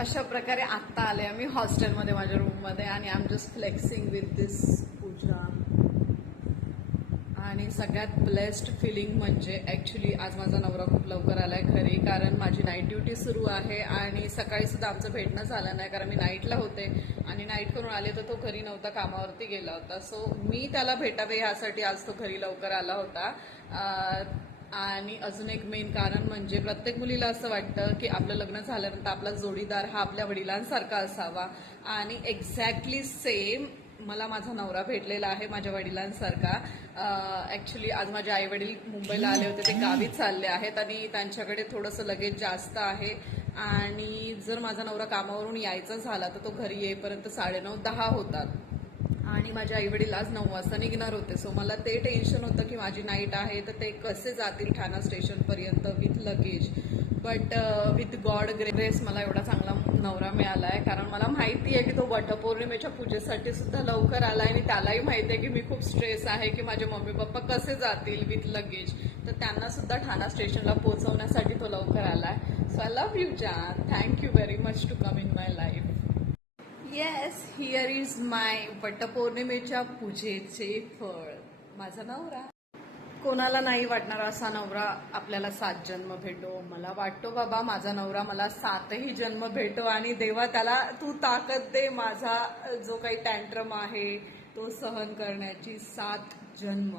अशा प्रकारे आत्ता आले मी हॉस्टेलमध्ये माझ्या रूममध्ये आणि I am just flexing with this puja. आणि सगळ्यात ब्लेस्ड फिलिंग म्हणजे ॲक्च्युली आज माझा नवरा खूप लवकर आलाय घरी, कारण माझी नाईट ड्युटी सुरू आहे आणि सकाळी सुद्धा आमचं भेटणं झालं नाही कारण मी नाईटला होते आणि नाईट करून आले तर तो घरी नव्हता, कामावरती गेला होता. सो मी त्याला भेटावे यासाठी आज तो घरी लवकर आला होता. आणि अजून एक मेन कारण म्हणजे प्रत्येक मुलीला असं वाटतं की आपलं लग्न झाल्यानंतर आपला जोडीदार हा आपल्या वडिलांसारखा असावा आणि एक्झॅक्टली सेम मला माझा नवरा भेटलेला आहे माझ्या वडिलांसारखा. ॲक्च्युली आज माझे आई वडील मुंबईला आले होते, ते गावी चालले आहेत आणि त्यांच्याकडे थोडंसं लगेच जास्त आहे आणि जर माझा नवरा कामावरून यायचा झाला तर तो घरी येईपर्यंत 9:30-10 होतात आणि माझे आई वडील आज 9 वाजता निघणार होते. सो मला ते टेन्शन होतं की माझी नाईट आहे तर ते कसे जातील ठाणा स्टेशनपर्यंत with luggage. But with god grace मला एवढा चांगला नवरा मिळाला आहे, कारण मला माहिती आहे की तो वटपौर्णिमेच्या पूजेसाठी सुद्धा लवकर आला आहे आणि त्यालाही माहिती आहे की मी खूप स्ट्रेस आहे की माझे मम्मी पप्पा कसे जातील विथ लगेज, तर त्यांना सुद्धा ठाणा स्टेशनला पोहोचवण्यासाठी तो लवकर आला आहे. सो आय लव्ह यू जान, thank you very much to come in my life. Yes, here is my वटपौर्णिमेच्या पूजेचे फळ, माझा नवरा. कोणाला नाही वाटणार असा नवरा आपल्याला 7 जन्म भेटो. मला वाटतो बाबा माझा नवरा मला 7ही जन्म भेटो आणि देवा त्याला तू ताकद दे, माझा जो काही टँट्रम आहे तो सहन करण्याची 7 जन्म.